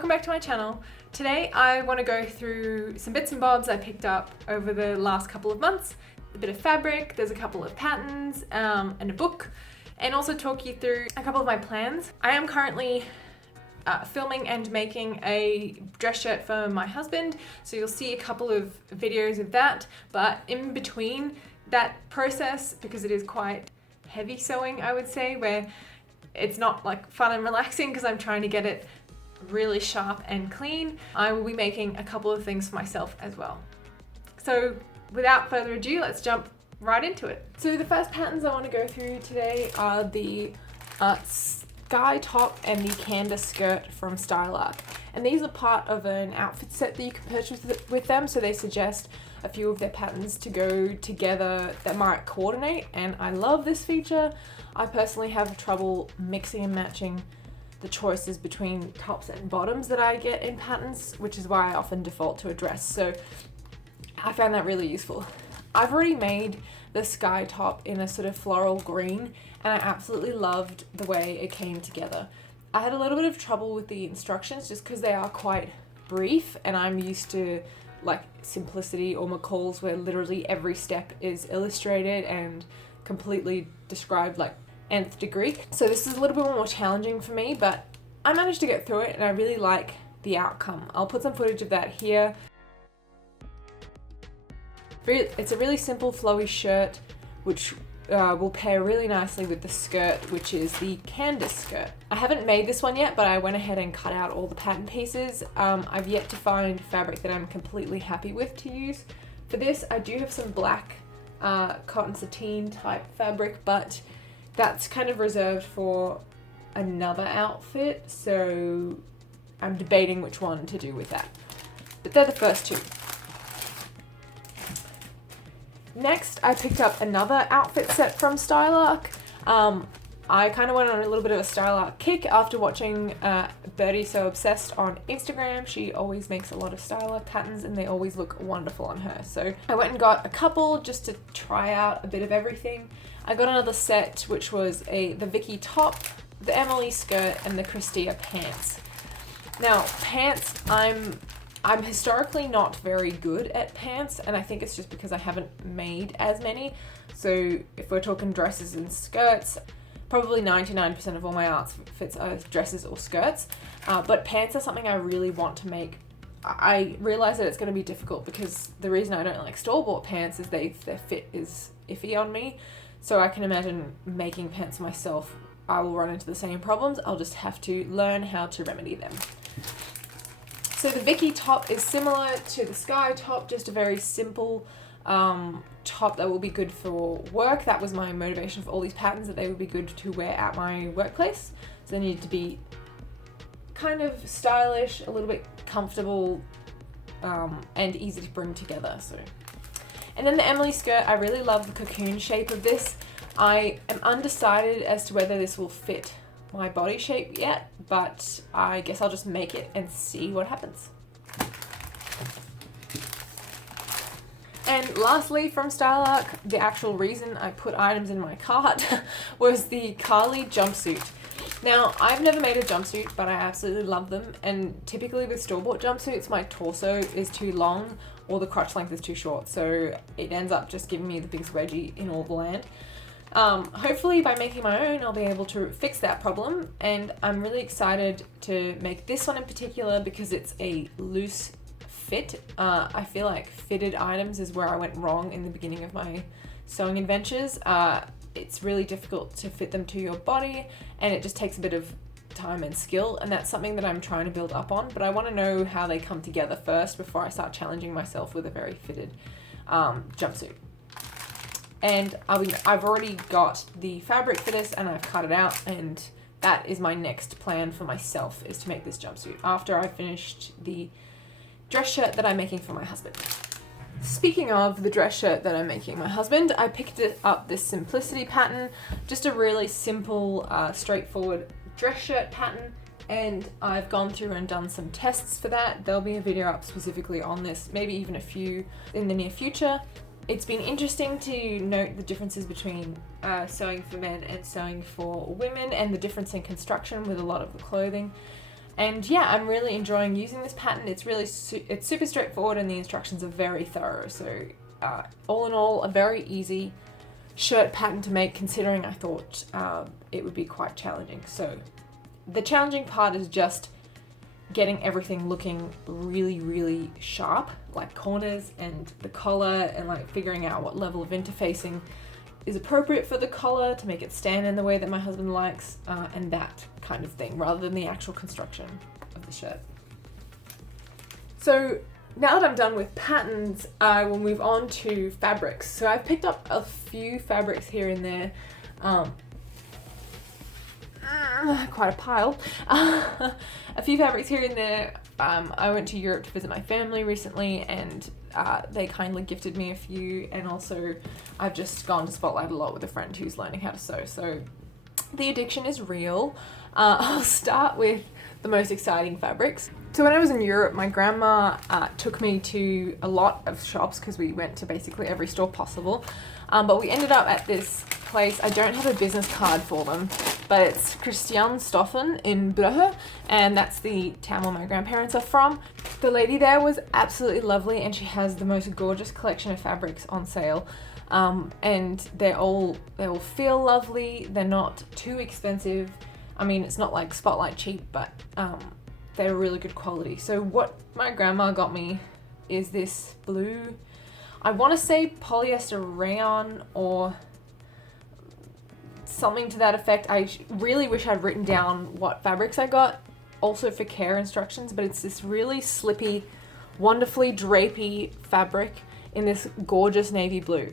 welcome back to my channel. Today I want to go through some bits and bobs I picked up over the last couple of months. A bit of fabric, there's a couple of patterns, and a book, and also talk you through a couple of my plans. I am currently filming and making a dress shirt for my husband, so you'll see a couple of videos of that, but in between that process, because it is quite heavy sewing, I would say, where it's not like fun and relaxing because I'm trying to get it really sharp and clean, I will be making a couple of things for myself as well. So without further ado, let's jump right into it. So the first patterns I want to go through today are the sky top and the canvas skirt from stylearc, and these are part of an outfit set that you can purchase with them, so they suggest a few of their patterns to go together that might coordinate, and I love this feature. I personally have trouble mixing and matching the choices between tops and bottoms that I get in patterns, which is why I often default to a dress, so I found that really useful. I've already made the sky top in a sort of floral green, and I absolutely loved the way it came together. I had a little bit of trouble with the instructions just because they are quite brief, and I'm used to like Simplicity or McCall's where literally every step is illustrated and completely described like nth degree. So this is a little bit more challenging for me, but I managed to get through it and I really like the outcome. I'll put some footage of that here. It's a really simple flowy shirt which will pair really nicely with the skirt, which is the canvas skirt. I haven't made this one yet, but I went ahead and cut out all the pattern pieces. I've yet to find fabric that I'm completely happy with to use. For this, I do have some black Cotton Sateen type fabric, but that's kind of reserved for another outfit, so I'm debating which one to do with that. But they're the first two. Next, I picked up another outfit set from stylearc. I kind of went on a little bit of a stylearc kick after watching Birdie So Obsessed on Instagram. She always makes a lot of stylearc patterns and they always look wonderful on her. So I went and got a couple just to try out a bit of everything. I got another set which was the Vicky top, the Emily skirt, and the Christia pants. Now pants, I'm historically not very good at pants, and I think it's just because I haven't made as many. So if we're talking dresses and skirts, probably 99% of all my outfits are dresses or skirts, but pants are something I really want to make. I realize that it's going to be difficult because the reason I don't like store-bought pants is their fit is iffy on me. So I can imagine making pants myself, I will run into the same problems. I'll just have to learn how to remedy them. So the Vicky top is similar to the sky top, just a very simple top that will be good for work. That was my motivation for all these patterns, that they would be good to wear at my workplace. So they needed to be kind of stylish, a little bit comfortable, and easy to bring together. And then the Emily skirt, I really love the cocoon shape of this. I am undecided as to whether this will fit my body shape yet, but I guess I'll just make it and see what happens. And lastly, from stylearc, the actual reason I put items in my cart was the Carly jumpsuit. Now, I've never made a jumpsuit, but I absolutely love them, and typically with store-bought jumpsuits, my torso is too long or the crotch length is too short, so it ends up just giving me the biggest wedgie in all the land. Hopefully by making my own, I'll be able to fix that problem, and I'm really excited to make this one in particular because it's a loose fit. I feel like fitted items is where I went wrong in the beginning of my sewing adventures. It's really difficult to fit them to your body, and it just takes a bit of time and skill, and that's something that I'm trying to build up on, but I want to know how they come together first before I start challenging myself with a very fitted jumpsuit. And I've already got the fabric for this and I've cut it out, and that is my next plan for myself, is to make this jumpsuit after I've finished the dress shirt that I'm making for my husband. Speaking of the dress shirt that I'm making my husband, I picked up this Simplicity pattern, just a really simple, straightforward dress shirt pattern, and I've gone through and done some tests for that. There'll be a video up specifically on this, maybe even a few in the near future. It's been interesting to note the differences between sewing for men and sewing for women, and the difference in construction with a lot of the clothing. And yeah, I'm really enjoying using this pattern. It's really it's super straightforward and the instructions are very thorough. So all in all, a very easy shirt pattern to make, considering I thought it would be quite challenging. So the challenging part is just getting everything looking really, really sharp, like corners and the collar, and like figuring out what level of interfacing is appropriate for the collar to make it stand in the way that my husband likes, and that kind of thing, rather than the actual construction of the shirt. So now that I'm done with patterns, I will move on to fabrics. So I've picked up a few fabrics here and there, quite a pile. A few fabrics here and there. I went to Europe to visit my family recently, and they kindly gifted me a few, and also I've just gone to Spotlight a lot with a friend who's learning how to sew, so the addiction is real. I'll start with the most exciting fabrics. So when I was in Europe, my grandma took me to a lot of shops because we went to basically every store possible, but we ended up at this place. I don't have a business card for them, but it's Christian Stoffen in Brugge, and that's the town where my grandparents are from. The lady there was absolutely lovely, and she has the most gorgeous collection of fabrics on sale, and they all feel lovely. They're not too expensive. I mean, it's not like Spotlight cheap, but they're really good quality. So what my grandma got me is this blue, I want to say polyester rayon or something to that effect. I really wish I'd written down what fabrics I got, also for care instructions, but it's this really slippy, wonderfully drapey fabric in this gorgeous navy blue.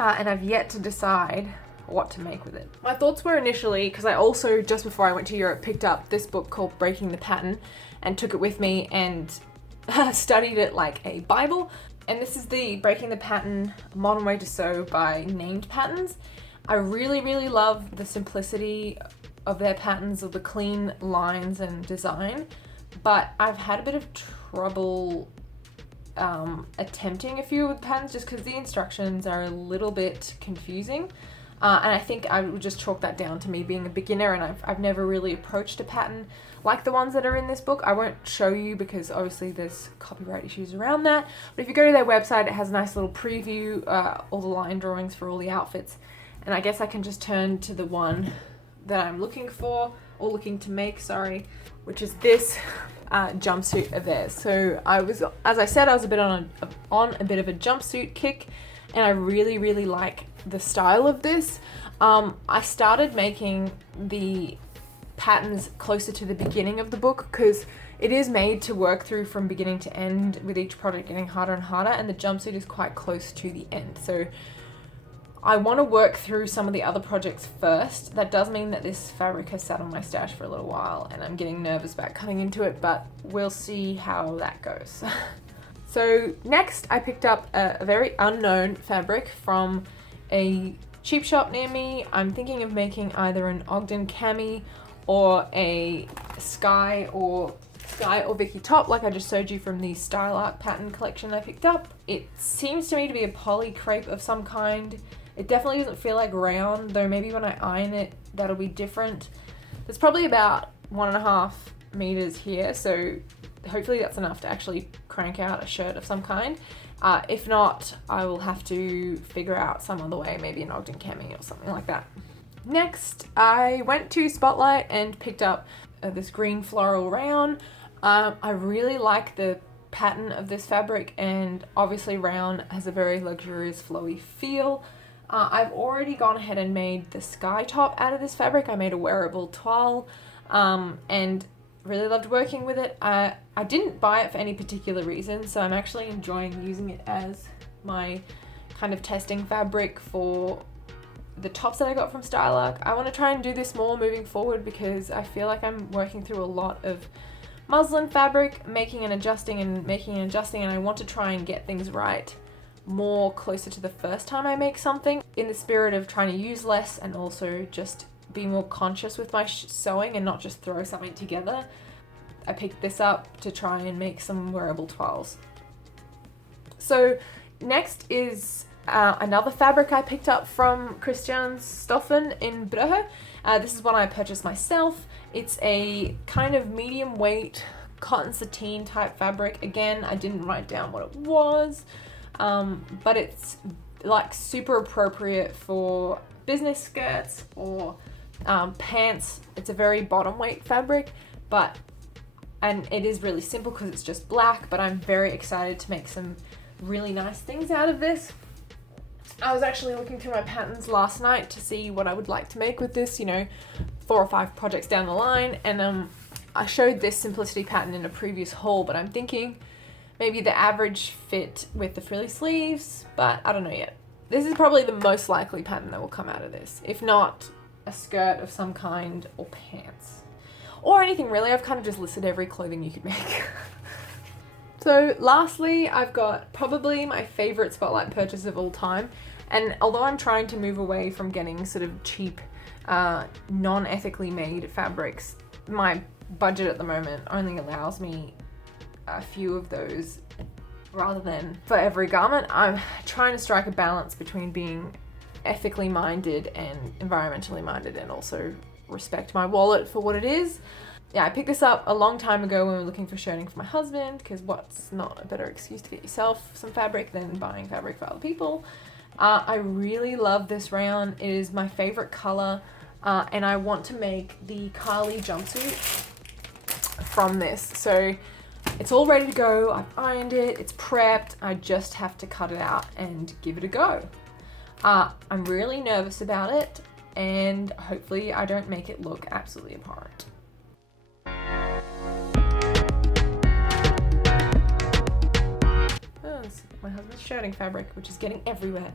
And I've yet to decide what to make with it. My thoughts were initially, because I also, just before I went to Europe, picked up this book called Breaking the Pattern and took it with me and studied it like a Bible. And this is the Breaking the Pattern Modern Way to Sew by Named Patterns. I really, really love the simplicity of their patterns, of the clean lines and design, but I've had a bit of trouble attempting a few of the patterns just because the instructions are a little bit confusing. And I think I would just chalk that down to me being a beginner, and I've never really approached a pattern like the ones that are in this book. I won't show you because obviously there's copyright issues around that, but if you go to their website, it has a nice little preview, all the line drawings for all the outfits, and I guess I can just turn to the one that I'm looking for, or looking to make, sorry, which is this jumpsuit of theirs. So I was, as I said, I was a bit on a bit of a jumpsuit kick, and I really, really like the style of this. I started making the patterns closer to the beginning of the book because it is made to work through from beginning to end, with each project getting harder and harder, and the jumpsuit is quite close to the end. So I want to work through some of the other projects first. That does mean that this fabric has sat on my stash for a little while, and I'm getting nervous about cutting into it, but we'll see how that goes. So next I picked up a very unknown fabric from a cheap shop near me. I'm thinking of making either an Ogden cami or a Sky or Vicky top, like I just showed you from the stylearc pattern collection I picked up. It seems to me to be a poly crepe of some kind. It definitely doesn't feel like rayon, though maybe when I iron it that'll be different. There's probably about 1.5 meters here, so hopefully that's enough to actually crank out a shirt of some kind. If not, I will have to figure out some other way, maybe an Ogden cami or something like that. Next, I went to Spotlight and picked up this green floral rayon. I really like the pattern of this fabric, and obviously rayon has a very luxurious flowy feel. I've already gone ahead and made the sky top out of this fabric. I made a wearable toile, and really loved working with it. I didn't buy it for any particular reason, so I'm actually enjoying using it as my kind of testing fabric for the tops that I got from stylearc. I want to try and do this more moving forward because I feel like I'm working through a lot of muslin fabric, making and adjusting, and I want to try and get things right more closer to the first time I make something, in the spirit of trying to use less and also just be more conscious with my sewing and not just throw something together. I picked this up to try and make some wearable toiles. So next is another fabric I picked up from Christian Stoffen in Brugge. This is one I purchased myself, It's a kind of medium weight cotton sateen type fabric. Again, I didn't write down what it was, but it's like super appropriate for business skirts or pants. It's a very bottom weight fabric, and it is really simple because it's just black, but I'm very excited to make some really nice things out of this. I was actually looking through my patterns last night to see what I would like to make with this, 4 or 5 projects down the line, and I showed this simplicity pattern in a previous haul, but I'm thinking maybe the average fit with the frilly sleeves, but I don't know yet. This is probably the most likely pattern that will come out of this, if not a skirt of some kind or pants or anything really. I've kind of just listed every clothing you could make. So lastly, I've got probably my favorite spotlight purchase of all time, and although I'm trying to move away from getting sort of cheap non-ethically made fabrics, my budget at the moment only allows me a few of those rather than for every garment. I'm trying to strike a balance between being ethically minded and environmentally minded, and also respect my wallet for what it is. Yeah, I picked this up a long time ago when we were looking for shirting for my husband, because what's not a better excuse to get yourself some fabric than buying fabric for other people. I really love this rayon. It is my favorite color, and I want to make the Kylie jumpsuit from this. So it's all ready to go. I've ironed it, it's prepped. I just have to cut it out and give it a go. I'm really nervous about it, and hopefully I don't make it look absolutely abhorrent. Oh, it's my husband's shirting fabric, which is getting everywhere.